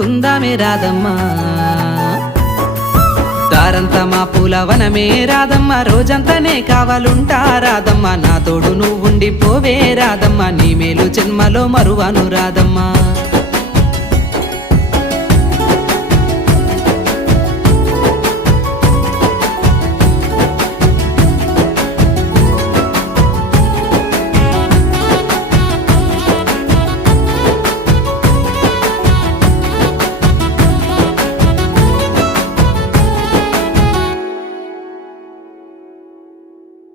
ఆడుకుందామే రాదమ్మా దారంతా మా పూలవనమే రాదమ్మా రోజంతానే కావాలుంటా రాదమ్మా నా తోడు నువ్వుండిపోవే రాదమ్మా నీ మేలు జన్మలో మరువను రాదమ్మా